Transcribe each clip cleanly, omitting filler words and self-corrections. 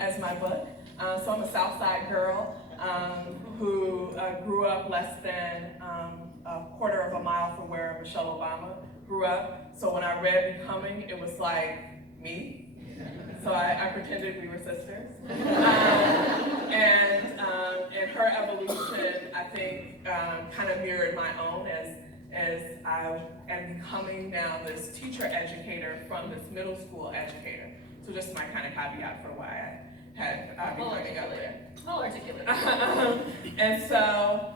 as my book. So I'm a South Side girl who grew up less than a quarter of a mile from where Michelle Obama grew up. So when I read Becoming, it was like me. So I pretended we were sisters. And her evolution, I think, kind of mirrored my own as I am becoming now this teacher educator from this middle school educator. So just my kind of caveat for why I had becoming up there. Well articulated. And so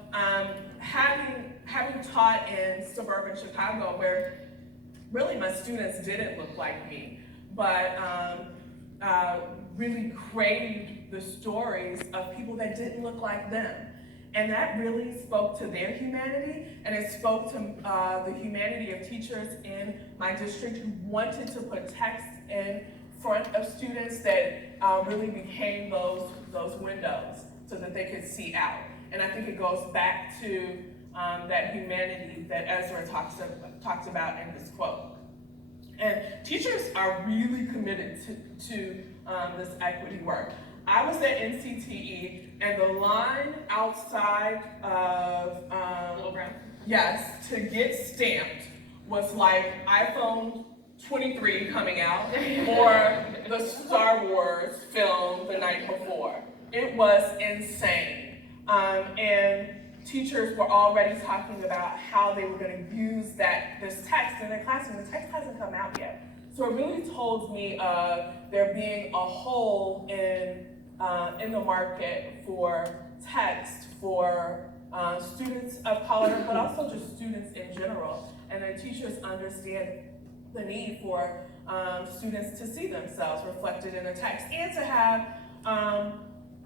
having taught in suburban Chicago, where really my students didn't look like me, but really craved the stories of people that didn't look like them. And that really spoke to their humanity, and it spoke to the humanity of teachers in my district who wanted to put text in front of students that really became those windows so that they could see out. And I think it goes back to that humanity that Ezra talks about in this quote. And teachers are really committed to this equity work. I was at NCTE, and the line outside of yes, to get stamped was like iPhone 23 coming out or the Star Wars film the night before. It was insane. And teachers were already talking about how they were going to use this text in their classroom. The text hasn't come out yet. So it really told me of there being a hole in the market for text for students of color, but also just students in general. And then teachers understand the need for students to see themselves reflected in a text and to have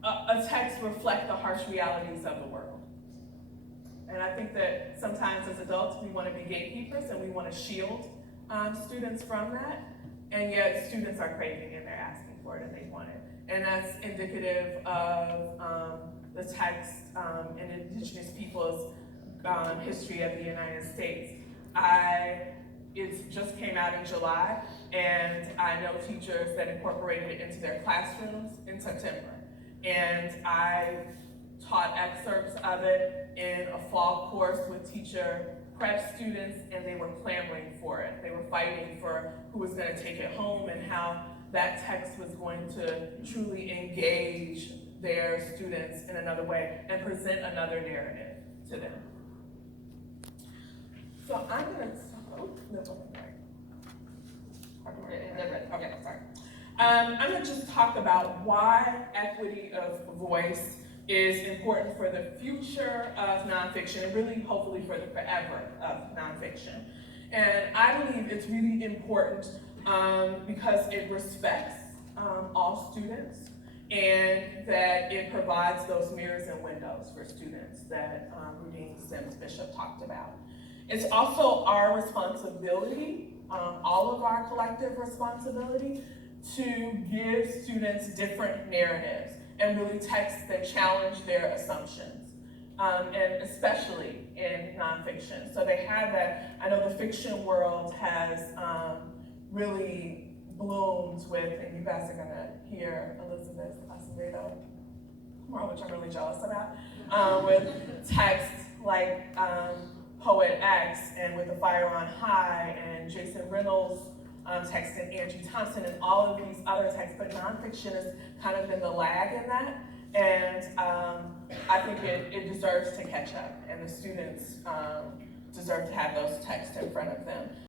a text reflect the harsh realities of the world. And I think that sometimes as adults we want to be gatekeepers and we want to shield students from that, and yet students are craving and they're asking for it and they want it. And that's indicative of the text in Indigenous peoples' history of the United States. It just came out in July, and I know teachers that incorporated it into their classrooms in September. And I taught excerpts of it in a fall course with teacher prep students, and they were clamoring for it. They were fighting for who was going to take it home and how that text was going to truly engage their students in another way and present another narrative to them. So I'm going to, okay, sorry. I'm going to just talk about why equity of voice is important for the future of nonfiction, and really hopefully for the forever of nonfiction. And I believe it's really important because it respects all students, and that it provides those mirrors and windows for students that Rudine Sims Bishop talked about. It's also our responsibility, all of our collective responsibility, to give students different narratives and really texts that challenge their assumptions, and especially in nonfiction. So they have that. I know the fiction world has really bloomed with, and you guys are gonna hear Elizabeth Acevedo tomorrow, which I'm really jealous about, with texts like Poet X and With the Fire on High and Jason Reynolds' text and Angie Thompson and all of these other texts, but nonfiction has kind of been the lag in that, and I think it deserves to catch up, and the students deserve to have those texts in front of them.